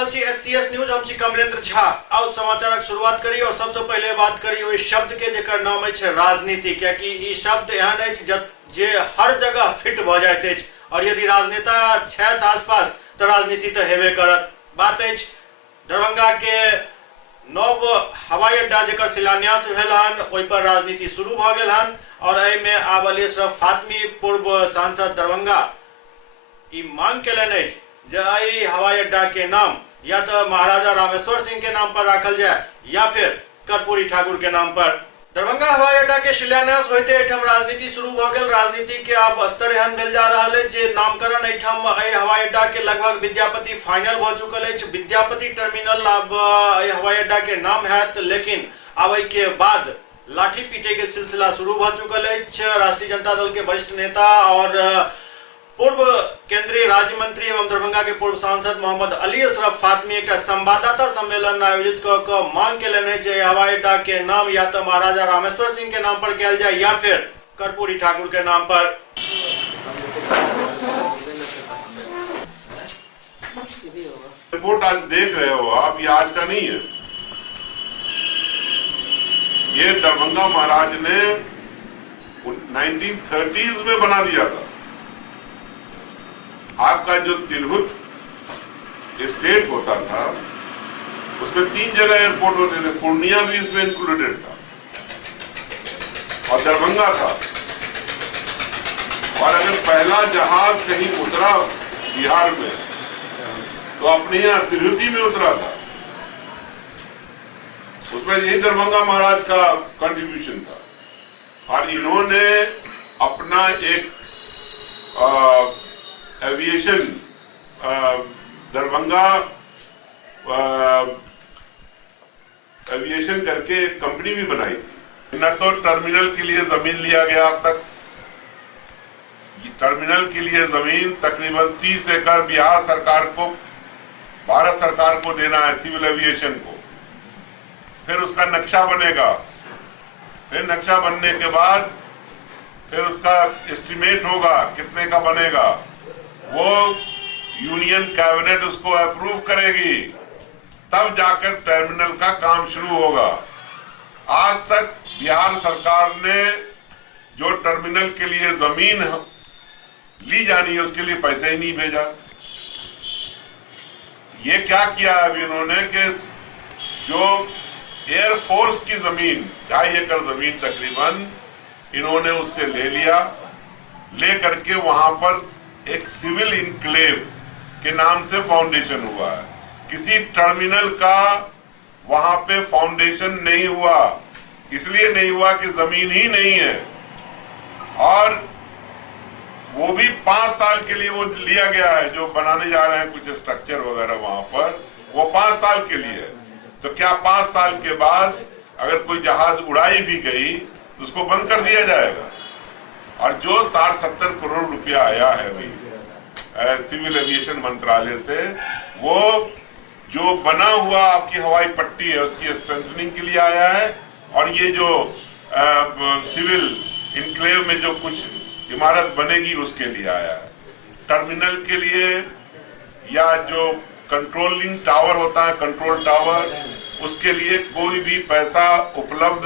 रहल छी SCS news. हम छी कमलेंद्र झा। आउ समाचारक शुरुआत करी और सबसे पहले बात करी ओहि शब्द के जेकर नाम है राजनीति, क्योंकि ई शब्द एहन है जे हर जगह फिट भ जाइत अछि और यदि राजनेता छथि आसपास तो राजनीति तो हेबे करत। बात है दरभंगा के नव हवाई अड्डा जेकर शिलान्यास भेल हन, ओहि पर राजनीति शुरू भ गेल हन और एहिमे आब अली अशरफ फातमी पूर्व सांसद दरभंगा ई मांग केलनि अछि जे एहि हवाई अड्डा के नाम या तो महाराजा रामेश्वर सिंह के नाम पर रखल जाए या फिर कर्पूरी ठाकुर के नाम पर। दरभंगा हवाई अड्डा के शिलान्यास होते एठम राजनीति शुरू भ गेल। राजनीति के आब स्तर एहन भेल जा रहल है जे नामकरण एठम हवाई अड्डा के लगभग विद्यापति फाइनल भ चुकल है। विद्यापति टर्मिनल अब हवाई अड्डा के नाम हैत, लेकिन अब के बाद लाठी पीटे के सिलसिला शुरू भ चुकल है। राष्ट्रीय जनता दल के वरिष्ठ नेता और पूर्व केंद्रीय राज्य मंत्री एवं दरभंगा के पूर्व सांसद मोहम्मद अली अशरफ फातमी एक संवाददाता सम्मेलन आयोजित कर मांग केलनि जे हवाई अड्डा के नाम या तो महाराजा रामेश्वर सिंह के नाम पर किया जाए या फिर कर्पूरी ठाकुर के नाम पर। रिपोर्ट आज देख रहे हो आप, ये आज का नहीं है। ये दरभंगा महाराज ने 1930s में बना दिया था। आपका जो तिरहुत स्टेट होता था उसमें 3 जगह एयरपोर्ट होते थे, पूर्णिया भी इसमें इंक्लूडेड था और दरभंगा था। और अगर पहला जहाज कहीं उतरा बिहार में तो अपने यहाँ तिरहुती में उतरा था, उसमें यही दरभंगा महाराज का कंट्रीब्यूशन था। और इन्होंने अपना एक एविएशन दरभंगा एविएशन करके कंपनी भी बनाई थी। न तो टर्मिनल के लिए जमीन लिया गया, अब तक टर्मिनल के लिए जमीन तकरीबन 30 एकड़ बिहार सरकार को, भारत सरकार को देना है, सिविल एविएशन को। फिर उसका नक्शा बनेगा, फिर नक्शा बनने के बाद फिर उसका एस्टिमेट होगा कितने का बनेगा, वो यूनियन कैबिनेट उसको अप्रूव करेगी, तब जाकर टर्मिनल का काम शुरू होगा। आज तक बिहार सरकार ने जो टर्मिनल के लिए जमीन ली जानी है उसके लिए पैसे ही नहीं भेजा। ये क्या किया है अभी इन्होंने कि जो एयरफोर्स की जमीन 2.5 एकड़ जमीन तकरीबन इन्होंने उससे ले लिया, ले करके वहां पर एक सिविल इनक्लेव के नाम से फाउंडेशन हुआ है। किसी टर्मिनल का वहां पे फाउंडेशन नहीं हुआ, इसलिए नहीं हुआ कि जमीन ही नहीं है। और वो भी 5 साल के लिए वो लिया गया है, जो बनाने जा रहे हैं कुछ स्ट्रक्चर वगैरह वहां पर, वो 5 साल के लिए। तो क्या 5 साल के बाद अगर कोई जहाज उड़ाई भी गई तो उसको बंद कर दिया जाएगा? और जो 60-70 करोड़ रुपया आया है अभी सिविल एविएशन मंत्रालय से, वो जो बना हुआ आपकी हवाई पट्टी है उसकी स्ट्रेंथनिंग के लिए आया है। और ये जो सिविल इनक्लेव में जो कुछ इमारत बनेगी उसके लिए आया है। टर्मिनल के लिए या जो कंट्रोलिंग टावर होता है, कंट्रोल टावर, उसके लिए कोई भी पैसा उपलब्ध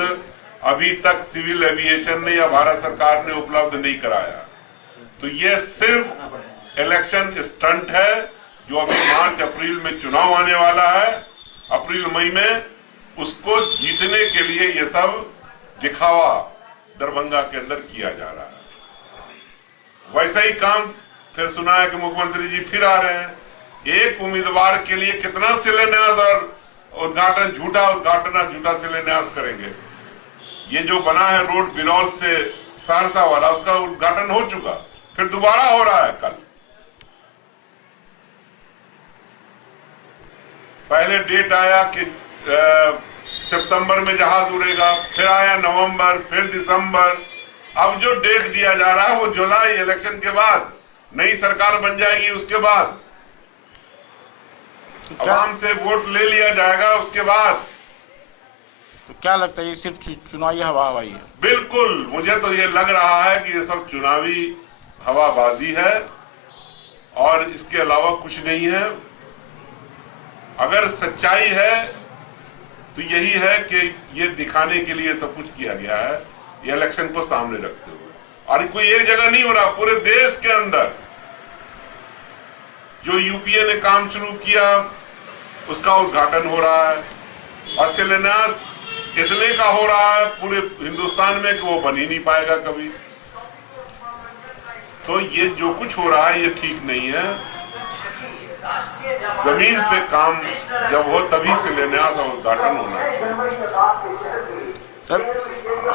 अभी तक सिविल एविएशन ने या भारत सरकार ने उपलब्ध नहीं कराया। तो ये सिर्फ इलेक्शन स्टंट है, जो अभी मार्च अप्रैल में चुनाव आने वाला है, अप्रैल मई में, उसको जीतने के लिए ये सब दिखावा दरभंगा के अंदर किया जा रहा है। वैसा ही काम फिर सुना है कि मुख्यमंत्री जी फिर आ रहे हैं। एक उम्मीदवार के लिए कितना शिलान्यास और उद्घाटन, झूठा शिलान्यास करेंगे। ये जो बना है रोड बिरौल से सहरसा वाला, उसका उद्घाटन हो चुका, फिर दोबारा हो रहा है। कल पहले डेट आया कि सितंबर में जहाज उड़ेगा, फिर आया नवंबर, फिर दिसंबर। अब जो डेट दिया जा रहा है वो जुलाई, इलेक्शन के बाद, नई सरकार बन जाएगी, उसके बाद आवाम से वोट ले लिया जाएगा, उसके बाद। तो क्या लगता है ये सिर्फ चुनावी हवाबाजी है? बिल्कुल, मुझे तो ये लग रहा है कि ये सब चुनावी हवाबाजी है और इसके अलावा कुछ नहीं है। अगर सच्चाई है तो यही है कि ये दिखाने के लिए सब कुछ किया गया है, ये इलेक्शन को सामने रखते हुए। और कोई एक जगह नहीं हो रहा, पूरे देश के अंदर जो यूपीए ने काम शुरू किया उसका उद्घाटन हो रहा है और शिलान्यास इतने का हो रहा है पूरे हिंदुस्तान में कि वो बन ही नहीं पाएगा कभी। तो ये जो कुछ हो रहा है ये ठीक नहीं है। जमीन पे काम जब हो तभी शिलान्यास और उद्घाटन होना चाहिए। सर,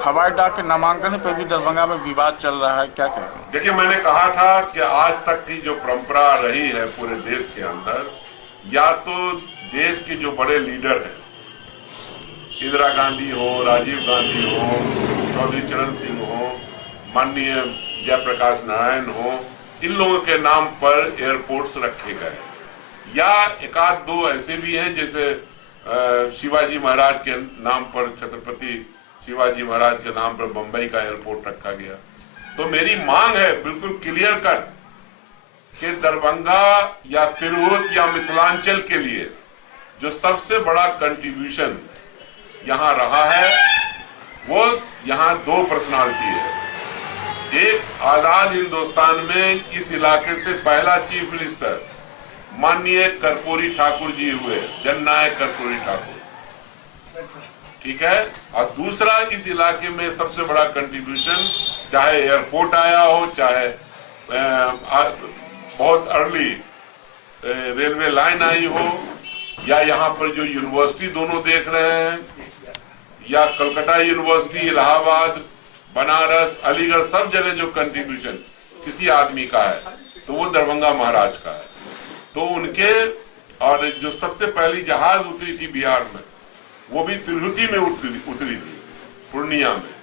हवाई अड्डा के नामांकन पे भी दरभंगा में विवाद चल रहा है, क्या कहेंगे? देखिए, मैंने कहा था कि आज तक की जो परंपरा रही है पूरे देश के अंदर, या तो देश के जो बड़े लीडर हैं, इंदिरा गांधी हो, राजीव गांधी हो, चौधरी चरण सिंह हो, माननीय जयप्रकाश नारायण हो, इन लोगों के नाम पर एयरपोर्ट्स रखे गए, या एक आध दो ऐसे भी हैं जैसे शिवाजी महाराज के नाम पर, छत्रपति शिवाजी महाराज के नाम पर बंबई का एयरपोर्ट रखा गया। तो मेरी मांग है बिल्कुल क्लियर कट कि दरभंगा या तिरहुत या मिथिलांचल के लिए जो सबसे बड़ा कंट्रीब्यूशन यहाँ रहा है वो यहाँ दो पर्सनालिटी है। एक, आजाद हिंदुस्तान में इस इलाके से पहला चीफ मिनिस्टर माननीय कर्पूरी ठाकुर जी हुए, जननायक कर्पूरी ठाकुर, ठीक है। और दूसरा, इस इलाके में सबसे बड़ा कंट्रीब्यूशन, चाहे एयरपोर्ट आया हो, चाहे बहुत अर्ली रेलवे लाइन आई हो, या यहाँ पर जो यूनिवर्सिटी दोनों देख रहे हैं, या कलकत्ता यूनिवर्सिटी, इलाहाबाद, बनारस, अलीगढ़, सब जगह जो कंट्रीब्यूशन किसी आदमी का है तो वो दरभंगा महाराज का है। तो उनके, और जो सबसे पहली जहाज उतरी थी बिहार में वो भी तिरहुती में उतरी थी, पूर्णिया में।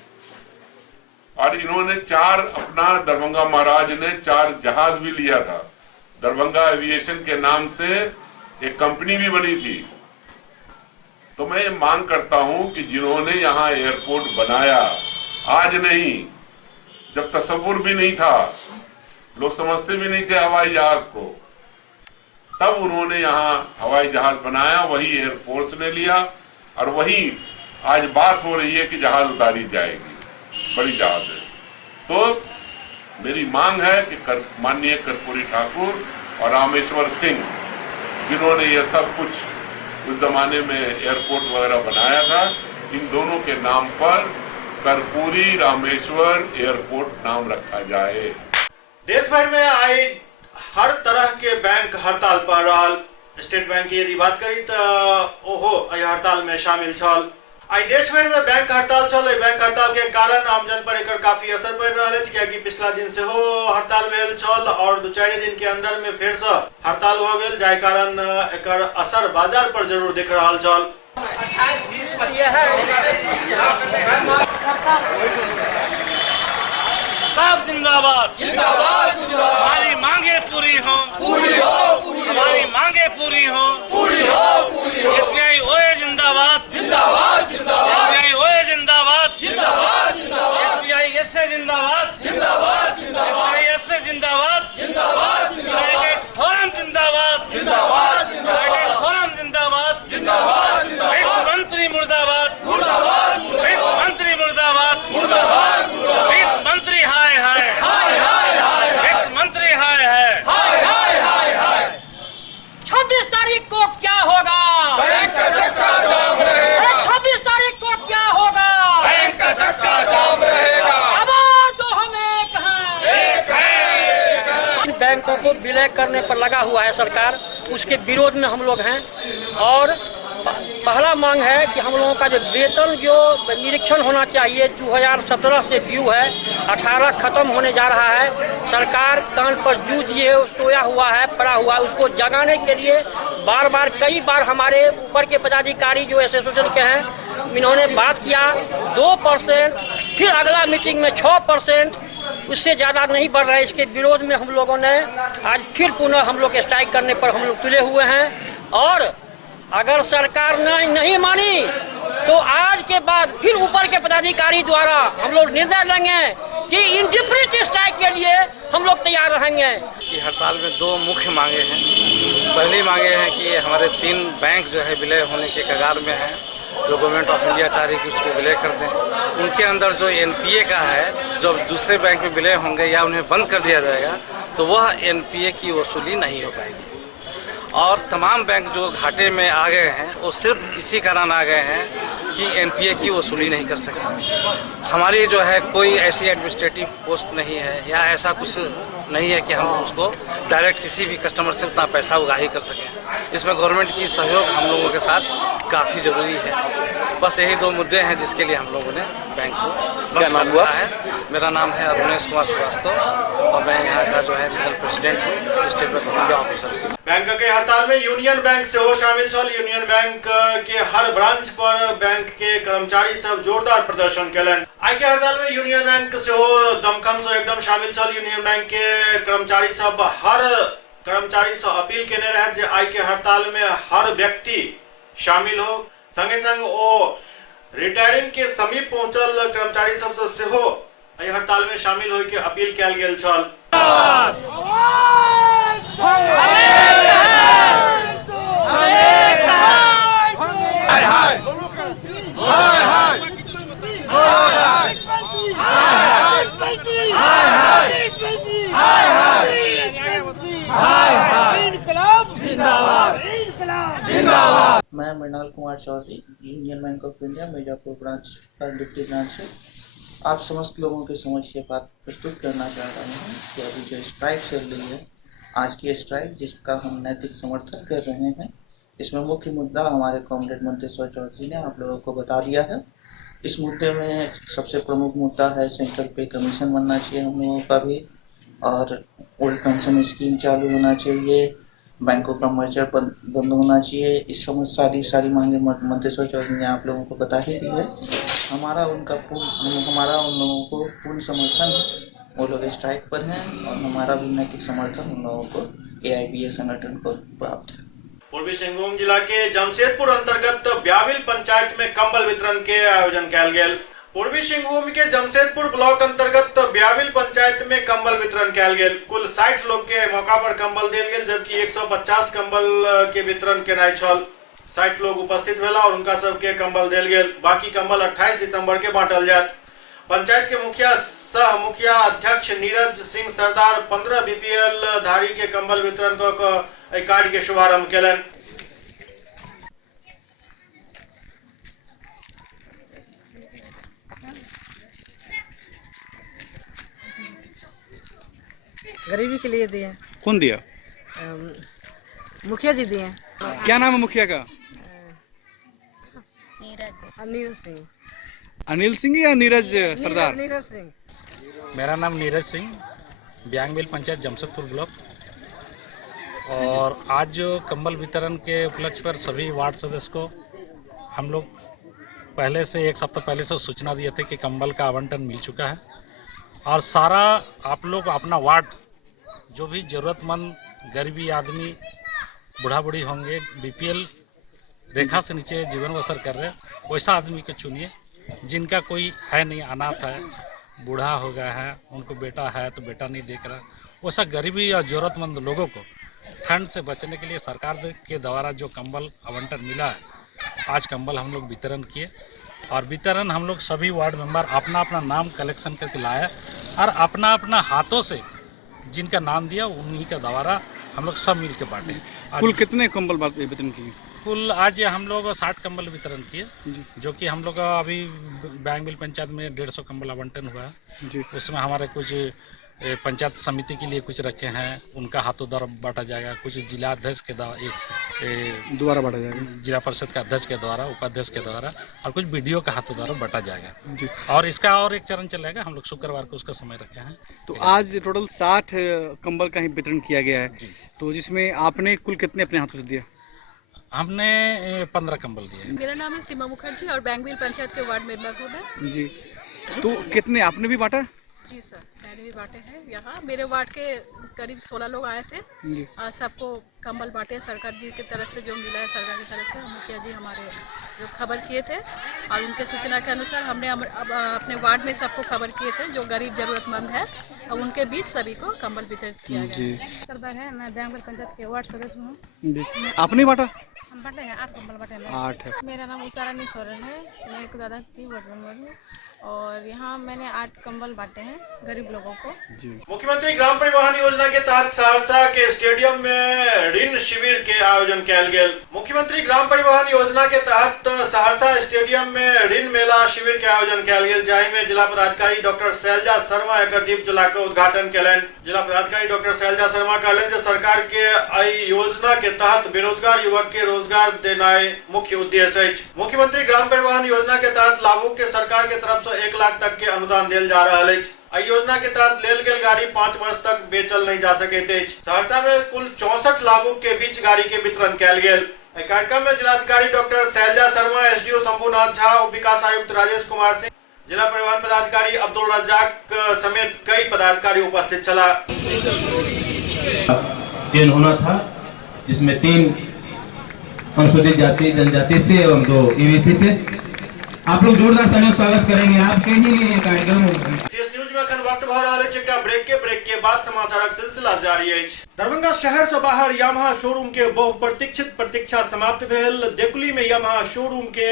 और इन्होंने अपना दरभंगा महाराज ने 4 जहाज भी लिया था। दरभंगा एविएशन के नाम से एक कंपनी भी बनी थी। तो मैं ये मांग करता हूं कि जिन्होंने यहाँ एयरपोर्ट बनाया, आज नहीं, जब तसव्वुर भी नहीं था, लोग समझते भी नहीं थे हवाई जहाज को, तब उन्होंने यहाँ हवाई जहाज बनाया, वही एयरफोर्स ने लिया, और वही आज बात हो रही है कि जहाज उतारी जाएगी, बड़ी जहाज है। तो मेरी मांग है कि माननीय कर्पूरी ठाकुर और रामेश्वर सिंह, जिन्होंने ये सब कुछ उस जमाने में एयरपोर्ट वगैरह बनाया था, इन दोनों के नाम पर कर्पूरी रामेश्वर एयरपोर्ट नाम रखा जाए। देश भर में आई हर तरह के बैंक हड़ताल पर रहल। स्टेट बैंक की यदि बात करी तो ओहो हड़ताल में शामिल छल। आई देश भर में बैंक हड़ताल चल। बैंक हड़ताल के कारण आमजन पर एक काफी असर पड़ रहा है, क्योंकि पिछला दिन से हो हड़ताल भेल छल और 2-4 दिन के अंदर में फिर से हड़ताल हो गए, जाय कारण एक असर बाजार पर जरूर दिख रहा छल। जिंदाबाद जिंदाबाद, हमारी मांगे पूरी हो, हमारी मांगे पूरी हो, एसबीआई ओए जिंदाबाद जिंदाबाद, एसबीआई ओए जिंदाबाद जिंदाबाद, एसबीआई ऐसे जिंदाबाद जिंदाबाद, एसबीआई ऐसे जिंदाबाद जिंदाबाद, यूनाइटेड फोरम जिंदाबाद जिंदाबाद, यूनाइटेड फोरम जिंदाबाद जिंदाबाद, वित्त मंत्री मुर्दाबाद मुर्दाबाद, वित्त मंत्री मुर्दाबाद मुर्दाबाद, वित्त मंत्री हाय हाय हाय हाय, वित्त मंत्री हाय हाय। 26 तारीख को क्या होगा? बैंक का चक्का जाम रहेगा। 26 तारीख को क्या होगा? बैंक का चक्का जाम रहेगा। आवाज तो हम एक हैं। एक है। बैंकों को विलय करने पर लगा हुआ है सरकार, उसके विरोध में हम लोग हैं। और पहला मांग है कि हम लोगों का जो वेतन जो निरीक्षण होना चाहिए 2017 से ड्यू है, 18 खत्म होने जा रहा है। सरकार कान पर जूझिए सोया हुआ है, पड़ा हुआ है, उसको जगाने के लिए कई बार हमारे ऊपर के पदाधिकारी जो एसोसिएशन के हैं, इन्होंने बात किया 2%, फिर अगला मीटिंग में 6%, उससे ज़्यादा नहीं बढ़ रहा है। इसके विरोध में हम लोगों ने आज फिर पुनः हम लोग स्ट्राइक करने पर हम लोग तुले हुए हैं। और अगर सरकार नहीं मानी तो आज के बाद फिर ऊपर के पदाधिकारी द्वारा हम लोग निर्णय लेंगे कि इंडिफरेंट स्ट्राइक के लिए हम लोग तैयार रहेंगे। कि हड़ताल में दो मुख्य मांगे हैं। पहली मांगे हैं कि हमारे 3 बैंक जो है विलय होने के कगार में हैं, जो गवर्नमेंट ऑफ इंडिया चाह रही है कि उसको विलय कर दें। उनके अंदर जो एनपीए का है, जो दूसरे बैंक में विलय होंगे या उन्हें बंद कर दिया जाएगा तो वह एनपीए की वसूली नहीं हो पाएगी। और तमाम बैंक जो घाटे में आ गए हैं वो सिर्फ इसी कारण आ गए हैं कि एनपीए की वसूली नहीं कर सके। हमारी जो है कोई ऐसी एडमिनिस्ट्रेटिव पोस्ट नहीं है या ऐसा कुछ नहीं है कि हम उसको डायरेक्ट किसी भी कस्टमर से उतना पैसा उगाही कर सकें। इसमें गवर्नमेंट की सहयोग हम लोगों के साथ काफ़ी ज़रूरी है। बस यही 2 मुद्दे हैं जिसके लिए हम लोगों ने बैंक को बंद कर दिया है। मेरा नाम है अरुणेश कुमार श्रीवास्तव और मैं यहाँ का जो है रीजनल प्रेसिडेंट हूँ, state bank of India officer. Bank के हड़ताल में यूनियन बैंक से हो शामिल छल। यूनियन बैंक के हर ब्रांच पर बैंक के कर्मचारी सब जोरदार प्रदर्शन कलन। आई के हड़ताल में यूनियन बैंक से हो दमखम से एकदम शामिल छल। यूनियन बैंक के कर्मचारी सब हर कर्मचारी से अपील केने रहे जे आई के हड़ताल में हर व्यक्ति शामिल हो। संगे संग ओ रिटायरिंग के समीप पहुंचल कर्मचारी सब से हो आई हड़ताल में शामिल हो के अपील कैल गेल छल। मैं Mrinal Kumar Chaudhary, Union Bank of India Mirzapur branch का डिप्टी ब्रांच है। आप समस्त लोगों के समक्ष ये बात प्रस्तुत करना चाह रहे हैं कि अभी जो स्ट्राइक चल रही है, आज की स्ट्राइक जिसका हम नैतिक समर्थन कर रहे हैं, इसमें मुख्य मुद्दा हमारे कॉमरेड मंतेश्वर चौधरी ने आप लोगों को बता दिया है। इस मुद्दे में सबसे प्रमुख मुद्दा है सेंट्रल पे कमीशन बनना चाहिए हम लोगों का भी, और ओल्ड पेंशन स्कीम चालू होना चाहिए, बैंकों का मर्जर बंद होना चाहिए। इस समय सारी मांगे मंतेश्वर चौधरी ने आप लोगों को बता ही दी है। हमारा उन लोगों को पूर्ण समर्थन है। वो लोग स्ट्राइक पर हैं और हमारा भी नैतिक समर्थन उन लोगों को AIBA संगठन को प्राप्त है। पूर्वी सिंहभूम जिला के जमशेदपुर अंतर्गत ब्याविल पंचायत में कंबल वितरण के आयोजन कैल गेल। पूर्वी सिंहभूम के जमशेदपुर ब्लॉक अंतर्गत ब्याविल पंचायत में कंबल वितरण कैल गेल। कुल 60 लोग के मौका पर कंबल देल गेल, जबकि 150 कंबल के वितरण केनाई छल। 60 लोग उपस्थित भेला और उनका सबके कंबल देल गेल। बाकी कंबल 28 दिसंबर के बांटल जाए। पंचायत के मुखिया सह मुखिया अध्यक्ष नीरज सिंह सरदार 15 BPL धारी के कंबल वितरण क कार्य के शुभारंभ केलन। गरीबी के लिए दिए। कौन दिया? मुखिया जी दिए। क्या नाम है मुखिया का? अनिल सिंह। अनिल सिंह या नीरज सरदार? नीरज सिंह। मेरा नाम नीरज सिंह, ब्यांगबिल पंचायत जमशेदपुर ब्लॉक। और आज जो कंबल वितरण के उपलक्ष्य पर सभी वार्ड सदस्य को हम लोग पहले से 1 सप्ताह पहले से सूचना दिए थे कि कंबल का आवंटन मिल चुका है। और सारा आप लोग अपना वार्ड जो भी ज़रूरतमंद गरीबी आदमी, बूढ़ा बूढ़ी होंगे, BPL रेखा से नीचे जीवन बसर कर रहे, वैसा आदमी को चुनिए जिनका कोई है नहीं, अनाथ है, बूढ़ा हो गया है, उनको बेटा है तो बेटा नहीं देख रहा, वैसा गरीबी और ज़रूरतमंद लोगों को ठंड से बचने के लिए सरकार के द्वारा जो कंबल आवंटन मिला है, आज कंबल हम लोग वितरण किए। और वितरण हम लोग सभी वार्ड मेंबर अपना अपना नाम कलेक्शन करके लाया और अपना अपना हाथों से जिनका नाम दिया उन्हीं का द्वारा हम लोग सब मिल के बांटे। कुल कितने कंबल वितरण किए? कुल आज हम लोग 60 कंबल वितरण किए, जो कि हम लोग अभी ब्यांगबिल पंचायत में 150 कंबल आवंटन हुआ है। उसमें हमारे कुछ पंचायत समिति के लिए कुछ रखे हैं, उनका हाथों द्वारा बांटा जाएगा। कुछ जिला अध्यक्ष के द्वारा बांटा जाएगा, जिला परिषद के अध्यक्ष के द्वारा, उपाध्यक्ष के द्वारा, और कुछ BDO का हाथों द्वारा बांटा जाएगा। और इसका और एक चरण चलेगा, हम लोग शुक्रवार को उसका समय रखे हैं। तो आज टोटल 60 कंबल का ही वितरण किया गया है जी। तो जिसमें आपने कुल कितने अपने हाथों से दिया? हमने 15 कंबल दिए। मेरा नाम है सीमा मुखर्जी और बैंगबिल पंचायत के वार्ड मेंबर हूँ मैं जी। तो कितने आपने भी बांटा? जी सर, मैंने भी बांटे हैं। यहाँ मेरे वार्ड के करीब 16 लोग आए थे, सबको कंबल बांटे सरकार जी की तरफ से, जो मिला है सरकार की तरफ से। मुखिया जी हमारे जो खबर किए थे और उनके सूचना के अनुसार हमने अब अपने वार्ड में सबको खबर किए थे जो गरीब ज़रूरतमंद है और उनके बीच सभी को कंबल वितरित किया गया। सरदार है, मैं बैंगल पंचायत के वार्ड सदस्य हूँ। आपने बांटा? हम बांटे हैं 8 कंबल बांटे हैं। 8 है। मेरा नाम उषा रानी सोरेन है, मैं एक दादा की वार्ड मेंबर हूँ और यहाँ मैंने 8 कंबल बांटे हैं गरीब लोगों को। मुख्यमंत्री ग्राम परिवहन योजना के तहत सहरसा के स्टेडियम में ऋण शिविर के आयोजन कयल गेल। मुख्यमंत्री ग्राम परिवहन योजना के तहत सहरसा स्टेडियम में ऋण मेला शिविर के आयोजन कयल गेल, जाहि में जिला पदाधिकारी डॉक्टर शैलजा शर्मा एकर दीप जला के उद्घाटन कयलनि। जिला पदाधिकारी डॉक्टर शैलजा शर्मा कहलनि जे सरकार के एहि योजना के तहत बेरोजगार युवक के रोजगार देनाइ मुख्य उद्देश्य अछि। मुख्यमंत्री ग्राम परिवहन योजना के तहत लाभुक के सरकार के तरफ से 1 लाख तक के अनुदान देल जा रहल अछि। एहि योजना के तहत लेल गेल गाड़ी 5 वर्ष तक बेचल नहीं जा सकैत अछि। सहरसा में कुल 64 लाभुक के बीच गाड़ी के वितरण कयल गेल। एहि कार्यक्रम में जिलाधिकारी डॉक्टर शैलजा शर्मा, एसडीओ शंभुनाथ झा, उप विकास आयुक्त राजेश कुमार सिंह, जिला परिवहन पदाधिकारी अब्दुल रज्जाक समेत कई पदाधिकारी उपस्थित छला। चयन होना था जिसमें 3 अनुसूचित जाति जनजाति से एवं 2 ईबीसी से। आप लोग जोरदार तालियों से स्वागत करेंगे आपके ही लिए कार्यक्रम। सीएस न्यूज में अखन वक्त भऽ रहल अछि एकटा ब्रेक के बाद समाचारक सिलसिला जारी अछि। दरभंगा शहर से बाहर यामाहा शोरूम के बहुप्रतीक्षित प्रतीक्षा समाप्त भेल। देकुली में यामाहा शोरूम के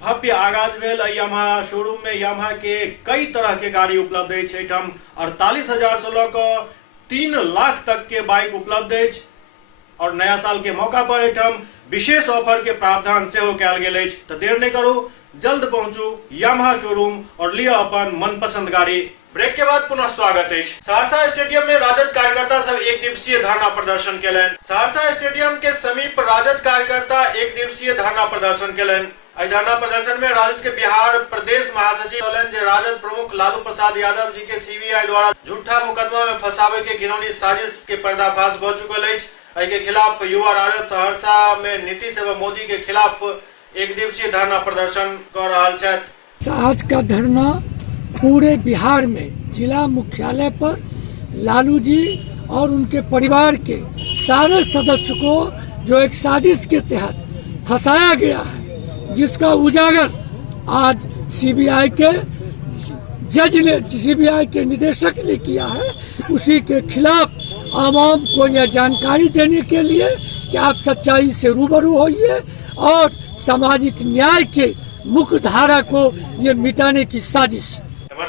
भव्य आगाज भेल। यामाहा शोरूम में यामाहा के कई तरह के गाड़ी उपलब्ध अछि। एहिठाम 48,000 से लऽ कऽ 3 लाख तक के बाइक उपलब्ध अछि और नया साल के मौका पर एहिठाम विशेष ऑफर के प्रावधान सेहो कयल गेल अछि। तो देर नहीं करू, जल्द पहुंचू यामाहा शोरूम और लिया अपन मनपसंद गाड़ी। ब्रेक के बाद पुनः स्वागत है। सहरसा स्टेडियम में राजद कार्यकर्ता सब 1 दिवसीय धरना प्रदर्शन केलनि। सहरसा स्टेडियम के समीप राजद कार्यकर्ता 1 दिवसीय धरना प्रदर्शन केलनि। एहि धरना प्रदर्शन में राजद के बिहार प्रदेश महासचिव कहलनि जे राजद प्रमुख लालू प्रसाद यादव जी के सीबीआई द्वारा झूठा मुकदमा में फंसावे के घिनौनी साजिश के पर्दाफाश भ चुकल अछि। एहि के खिलाफ युवा राजद सहरसा में नीतीश एवं मोदी के खिलाफ 1 दिवसीय धरना प्रदर्शन कर रहल छथि। आज का धरना पूरे बिहार में जिला मुख्यालय पर लालू जी और उनके परिवार के सारे सदस्य को जो एक साजिश के तहत फंसाया गया है, जिसका उजागर आज सीबीआई के जज ने, सीबीआई के निदेशक ने किया है, उसी के खिलाफ आवाम को यह जानकारी देने के लिए कि आप सच्चाई से रूबरू होइए और सामाजिक न्याय के मुख्य धारा को ये मिटाने की साजिश।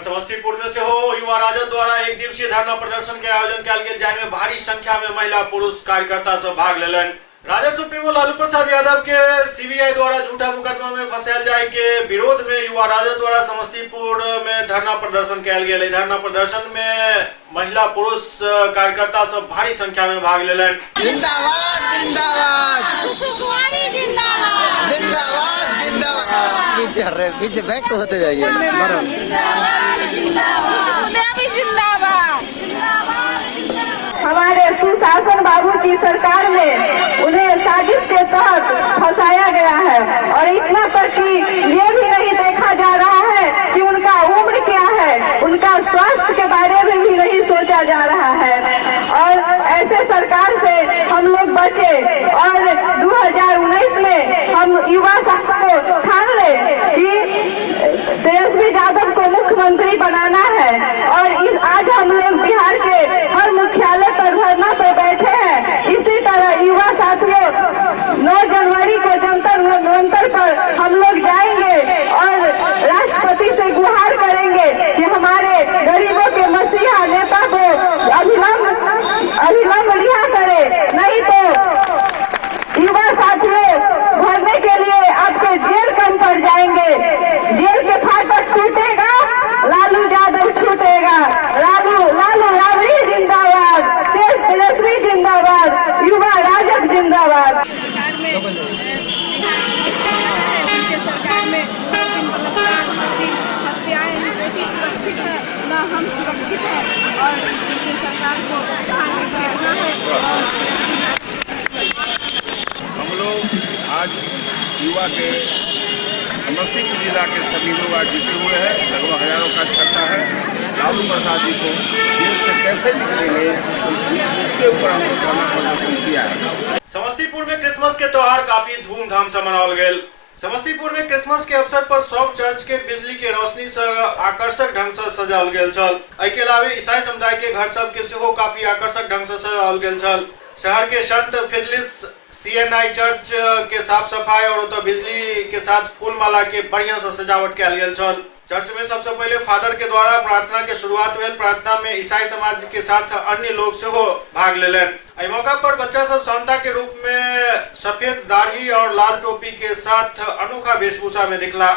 समस्तीपुर में से हो युवा राजद द्वारा 1 दिवसीय धरना प्रदर्शन के आयोजन कयल गेल, जाहि में भारी संख्या में महिला पुरुष कार्यकर्ता सब भाग लेलनि। राजद सुप्रीमो लालू प्रसाद यादव के सीबीआई द्वारा झूठा मुकदमा में फंसायल जाय के विरोध में युवा राजद द्वारा समस्तीपुर में धरना प्रदर्शन कयल गेल। धरना प्रदर्शन में महिला पुरुष कार्यकर्ता सब भारी संख्या में भाग लेलनि। जिंदाबाद जिंदाबाद जिंदाबाद जिंदाबाद। पीछे बैक होते जाइए। हमारे सुशासन बाबू की सरकार में उन्हें साजिश के तहत फंसाया गया है और इतना तक कि ये भी नहीं देखा जा रहा है कि उनका उम्र क्या है, उनका स्वास्थ्य के बारे में भी नहीं सोचा जा रहा है। और ऐसे सरकार से हम लोग बचे और 2019 में हम युवा शासन को ठान ले कि तेजस्वी यादव को मुख्यमंत्री बनाना है और आज हम लोग बिहार के हर मुख्यालय पर धरना पर बैठे हैं। इसी तरह युवा साथियों 9 जनवरी को जंतर मंतर पर हम लोग जाएंगे और राष्ट्रपति से गुहार करेंगे कि हमारे गरीबों के मसीहा नेता को अविलंब रिहा करे, नहीं तो युवा साथियों भरने के लिए आपके जेल कम पड़ जाएंगे। जेल के फाटक टूटेगा, लालू यादव छूटेगा। लालू राबड़ी जिंदाबाद, तेजस्वी जिंदाबाद, युवा राजद जिंदाबाद। सरकार में हत्याएं बेटी सुरक्षित है न हम सुरक्षित हैं और इससे सरकार को कहना है। हम लोग आज युवा के समस्तीपुर जिला के सभी लोग आज जीते हुए हैं, लगभग हजारों कार्यकर्ता है। लालू प्रसाद जी को जेल से कैसे निकलेंगे इसके ऊपर हम लोग धरना प्रदर्शन किया है। समस्तीपुर में क्रिसमस के त्योहार काफी धूमधाम से मनाओल गए। समस्तीपुर में क्रिसमस के अवसर पर सब चर्च के बिजली के रोशनी से आकर्षक ढंग से सजाओल गेल छल। एके अलावे ईसाई समुदाय के घर सब के सेहो काफी आकर्षक ढंग से सजाओल गेल छल। शहर के संत फिडलिस CNI चर्च के साफ सफाई और तो बिजली के साथ फूल माला के बढ़िया से सजावट कयल गेल छल। चर्च में सबसे पहले फादर के द्वारा प्रार्थना के शुरुआत भेल। प्रार्थना में ईसाई समाज के साथ अन्य लोग सेहो भाग लेलन। एहि मौका पर बच्चा सब सांता के रूप में सफेद दाढ़ी और लाल टोपी के साथ अनोखा वेशभूषा में दिखला।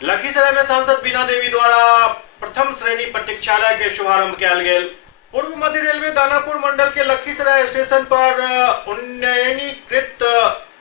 लखीसराय में सांसद बीना देवी द्वारा प्रथम श्रेणी प्रतीक्षालय के शुभारंभ किया गेल। पूर्व मध्य रेलवे दानापुर मंडल के लखीसराय स्टेशन पर उन्नयनीकृत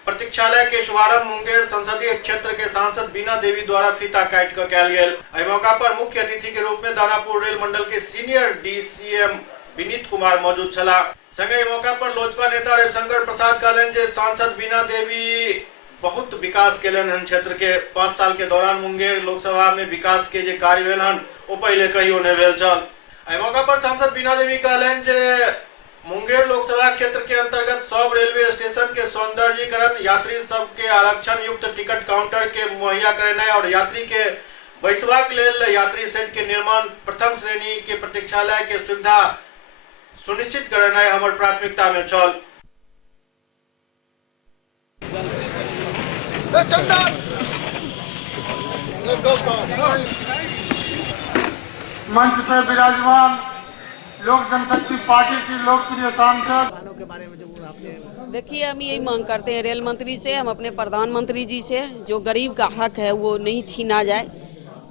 प्रतीक्षालय के शुभारंभ मुंगेर संसदीय क्षेत्र के सांसद बीना देवी द्वारा फीता काट कर किया गेल। एहि मौका पर मुख्य अतिथि के रूप में दानापुर रेल मंडल के सीनियर DCM विनीत कुमार मौजूद छला। संगे मौका पर लोजपा नेता रविशंकर प्रसाद कहलन जे सांसद बीना देवी बहुत विकास केलन हन। क्षेत्र के 5 साल के दौरान मुंगेर लोकसभा में विकास के जे कार्य भेल हन ओ पहले कहियो नहीं भेल छल। एहि मौका पर सांसद बीना देवी कहलन जे मुंगेर लोकसभा क्षेत्र के अंतर्गत सब रेलवे स्टेशन के सौंदर्यीकरण, यात्री सब के आरक्षण युक्त टिकट काउंटर के मुहैया कराना और यात्री के बैसबाक लेल यात्री सेट के निर्माण, प्रथम श्रेणी के प्रतीक्षालय के सुविधा सुनिश्चित कराना हमर प्राथमिकता में छल। मंच पर विराजमान लोक जनशक्ति पार्टी की लोकप्रिय सांसद। देखिए, हम यही मांग करते हैं रेल मंत्री से, हम अपने प्रधानमंत्री जी से, जो गरीब का हक है वो नहीं छीना जाए।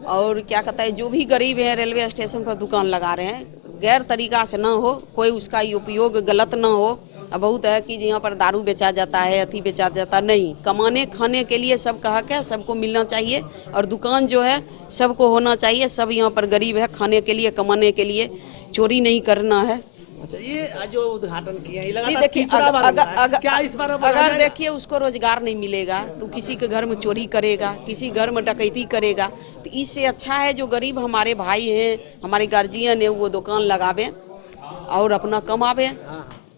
और क्या कहता है, जो भी गरीब है रेलवे स्टेशन पर दुकान लगा रहे हैं, गैर तरीका से ना हो, कोई उसका उपयोग गलत ना हो। अब बहुत है कि यहाँ पर दारू बेचा जाता है, अथी बेचा जाता नहीं। कमाने खाने के लिए सबका हक है, सबको मिलना चाहिए। और दुकान जो है सबको होना चाहिए। सब यहाँ पर गरीब है, खाने के लिए, कमाने के लिए, चोरी नहीं करना है। अच्छा, ये जो उद्घाटन किया है, नहीं देखिए, अगर देखिए उसको रोजगार नहीं मिलेगा तो किसी के घर में चोरी करेगा, किसी घर में डकैती करेगा। तो इससे अच्छा है जो गरीब हमारे भाई हैं, हमारे गार्जियन है, वो दुकान लगावे और अपना कमावे।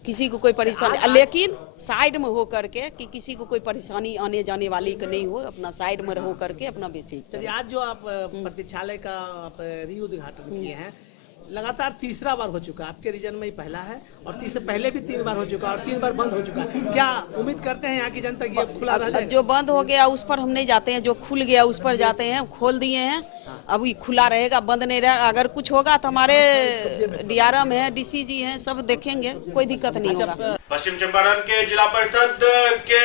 किसी को कोई परेशानी, लेकिन साइड में हो करके कि किसी को कोई परेशानी आने जाने वाली का नहीं हो, अपना साइड में हो करके अपना बेचे। चलिए, आज जो आप प्रतीक्षालय का आप री उद्घाटन किए हैं, लगातार तीसरा बार हो चुका, आपके रीजन में ही पहला है और तीसरे पहले भी 3 बार हो चुका और 3 बार बंद हो चुका। क्या उम्मीद करते हैं यहाँ की जनता ये खुला रह जाए? जो बंद हो गया उस पर हम नहीं जाते हैं, जो खुल गया उस पर जाते हैं। खोल दिए हैं, अभी खुला रहेगा, बंद नहीं रहेगा। अगर कुछ होगा तो हमारे DRM है, DCG हैं, सब देखेंगे, कोई दिक्कत नहीं होगा। पश्चिम चंपारण के जिला परिषद के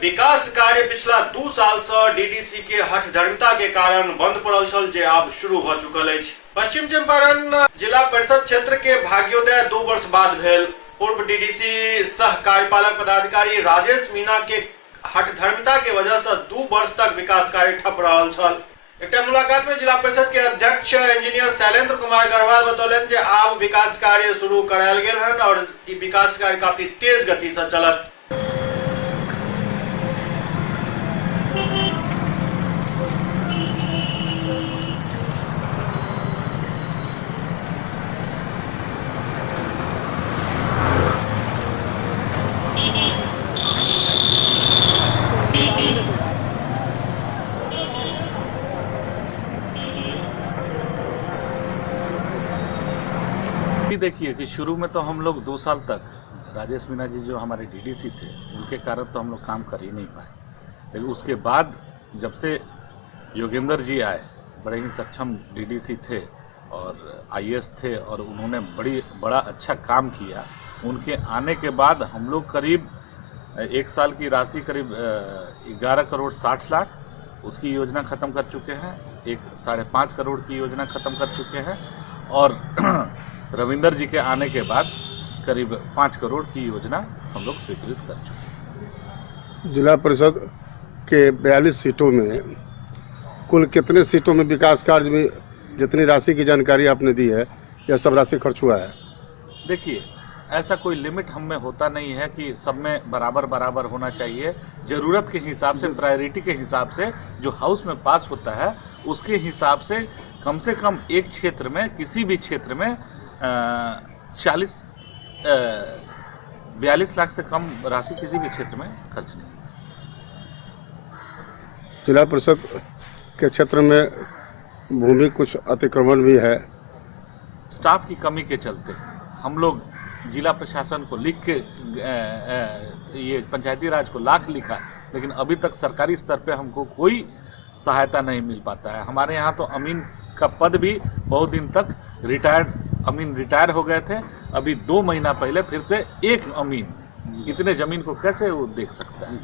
विकास कार्य पिछला 2 साल से DDC के हठधर्मिता के कारण बंद पड़ल छल, जे आब शुरू भ चुकल अछि। पश्चिम चंपारण जिला परिषद क्षेत्र के भाग्योदय 2 वर्ष बाद भेल। पूर्व DDC सह कार्यपालक पदाधिकारी राजेश मीणा के हठधर्मिता के वजह से 2 वर्ष तक विकास कार्य ठप रहल छल। एक मुलाकात में जिला परिषद के अध्यक्ष इंजीनियर शैलेंद्र कुमार गढ़वाल बतौलन जे आब विकास कार्य शुरू करायल गेल हन और ई विकास कार्य काफी तेज गति से चलत। देखिए कि शुरू में तो हम लोग 2 साल तक राजेश मीणा जी जो हमारे DDC थे, उनके कारण तो हम लोग काम कर ही नहीं पाए। लेकिन उसके बाद जब से योगेंद्र जी आए, बड़े ही सक्षम DDC थे और IAS थे और उन्होंने बड़ा अच्छा काम किया। उनके आने के बाद हम लोग करीब 1 साल की राशि करीब 11 करोड़ 60 लाख उसकी योजना ख़त्म कर चुके हैं। 5.5 करोड़ की योजना ख़त्म कर चुके हैं और रविंदर जी के आने के बाद करीब 5 करोड़ की योजना हम लोग स्वीकृत कर चुके हैं। जिला परिषद के 42 सीटों में कुल कितने सीटों में विकास कार्य में जितनी राशि की जानकारी आपने दी है यह सब राशि खर्च हुआ है? देखिए, ऐसा कोई लिमिट हम में होता नहीं है कि सब में बराबर होना चाहिए। जरूरत के हिसाब से, प्रायोरिटी के हिसाब से जो हाउस में पास होता है उसके हिसाब से कम एक क्षेत्र में, किसी भी क्षेत्र में 42 लाख से कम राशि किसी भी क्षेत्र में खर्च नहीं। जिला परिषद के क्षेत्र में भूमि कुछ अतिक्रमण भी है। स्टाफ की कमी के चलते हम लोग जिला प्रशासन को लिख के ये पंचायती राज को लाख लिखा, लेकिन अभी तक सरकारी स्तर पे हमको कोई सहायता नहीं मिल पाता है। हमारे यहाँ तो अमीन का पद भी बहुत दिन तक अमीन रिटायर हो गए थे। अभी 2 महीना पहले फिर से एक अमीन, इतने जमीन को कैसे वो देख सकता है?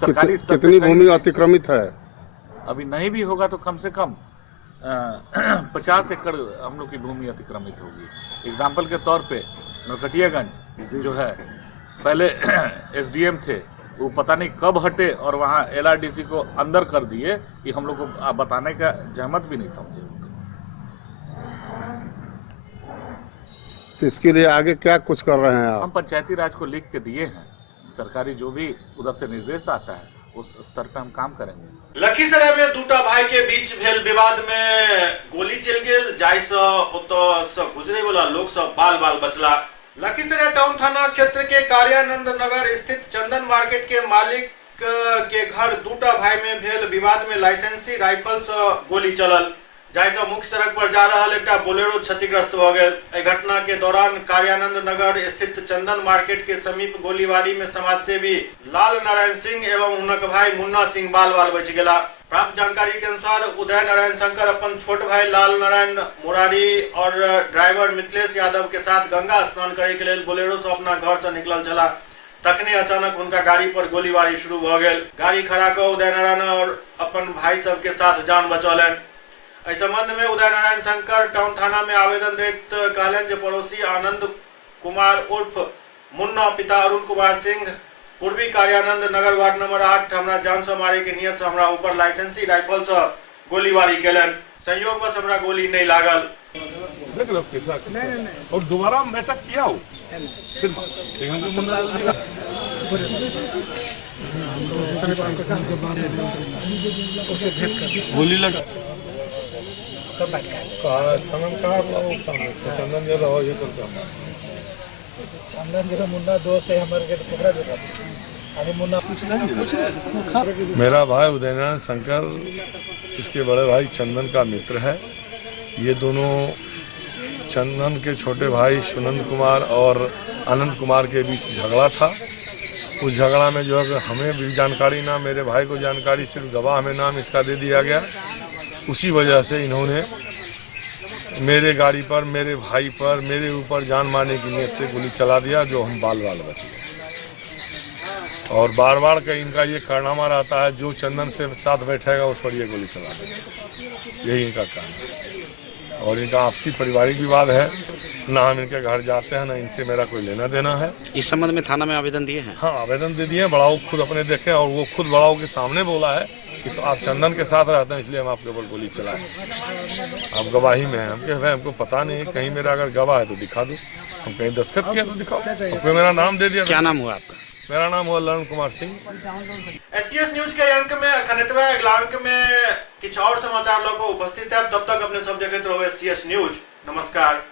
सरकारी स्तर कितनी भूमि अतिक्रमित है? अभी नहीं भी होगा तो कम से कम 50 एकड़ हम लोग की भूमि अतिक्रमित होगी। एग्जाम्पल के तौर पे नरकटियागंज जो है, पहले SDM थे, वो पता नहीं कब हटे और वहाँ LRDC को अंदर कर दिए कि हम लोग को बताने का जहमत भी नहीं समझे। तो इसके लिए आगे क्या कुछ कर रहे हैं आप? हम पंचायती राज को लिख के दिए हैं, सरकारी जो भी उधर से निर्देश आता है उस स्तर पे हम काम करेंगे। लखीसराय में दूटा भाई के बीच भेल विवाद में गोली चल गेल, जाहिसँ ओतऽ सँ गुजरे वाला लोग सब बाल बचला। लखीसराय टाउन थाना क्षेत्र के कार्यानंद नगर स्थित चंदन मार्केट के मालिक के घर दूटा भाई में भेल विवाद में लाइसेंसी राइफल से गोली चलल, जाहिसँ मुख्य सड़क पर जा रहल एकटा बोलेरो क्षतिग्रस्त भ गेल। एहि घटना के दौरान कार्यानंद नगर स्थित चंदन मार्केट के समीप गोलीबारी में समाजसेवी लाल नारायण सिंह एवं हुनक भाई मुन्ना सिंह बाल बच गेला। प्राप्त जानकारी के अनुसार उदय नारायण शंकर अपन छोट भाई लाल नारायण मुरारी और ड्राइवर मिथिलेश यादव के साथ गंगा स्नान करे के लेल बोलेरो से अपना घर से निकलल छला। तखने अचानक उनका गाड़ी पर गोलीबारी शुरू भ गेल। गाड़ी खड़ा कर उदय नारायण और अपन भाई सब के साथ जान बचौलन। इस संबंध में उदय नारायण शंकर टाउन थाना में आवेदन देत कहलन जे पड़ोसी आनंद कुमार उर्फ मुन्ना पिता अरुण कुमार सिंह पूर्वी कार्यानंद नगर वार्ड नंबर 8 हमरा जान से मारे के नियत से हमरा ऊपर लाइसेंसी राइफल से गोलीबारी केलन। संयोग बस हमरा गोली नहीं लागल। देख लो कैसा और दोबारा बैठक किया हो फिर गोली लगा चंदन जरा हो ये चलता चंदन जरा मुन्ना दोस्त है हमारे के पकड़ा देता अरे मुन्ना पूछ मेरा भाई उदय नारायण शंकर इसके बड़े भाई चंदन का मित्र है। ये दोनों चंदन के छोटे भाई सुनंद कुमार और आनंद कुमार के बीच झगड़ा था। उस झगड़ा में जो है हमें भी जानकारी ना, मेरे भाई को जानकारी, सिर्फ गवाह में नाम इसका दे दिया गया। उसी वजह से इन्होंने मेरे गाड़ी पर, मेरे भाई पर, मेरे ऊपर जान मारने की नीयत से गोली चला दिया, जो हम बाल बच गए। और बार बार का इनका ये कारनामा रहता है, जो चंदन से साथ बैठेगा उस पर ये गोली चला देगा, यही इनका काम है। और इनका आपसी पारिवारिक विवाद है, ना हम इनके घर जाते हैं, ना इनसे मेरा कोई लेना देना है। इस संबंध में थाना में आवेदन दिए हैं? हाँ, आवेदन दे दिए हैं। बड़ाऊ खुद अपने देखे और वो खुद बड़ाऊ के सामने बोला है कि तो आप चंदन के साथ रहते हैं इसलिए हम आपके ऊपर गोली चलाए। आप गवाही में हैं। हम कहे भाई हमको पता नहीं, कहीं मेरा अगर गवाह है तो दिखा दो, हम कहीं दस्तखत किया तो दिखाओ। आपको मेरा नाम दे दिया। क्या नाम हुआ आपका? मेरा नाम हुआ ललन कुमार सिंह। SCS न्यूज के अंक में अखनितवा अगला अंक में कुछ और समाचार लोग उपस्थित है। तब तक अपने सब जगह रहो SCS न्यूज। नमस्कार।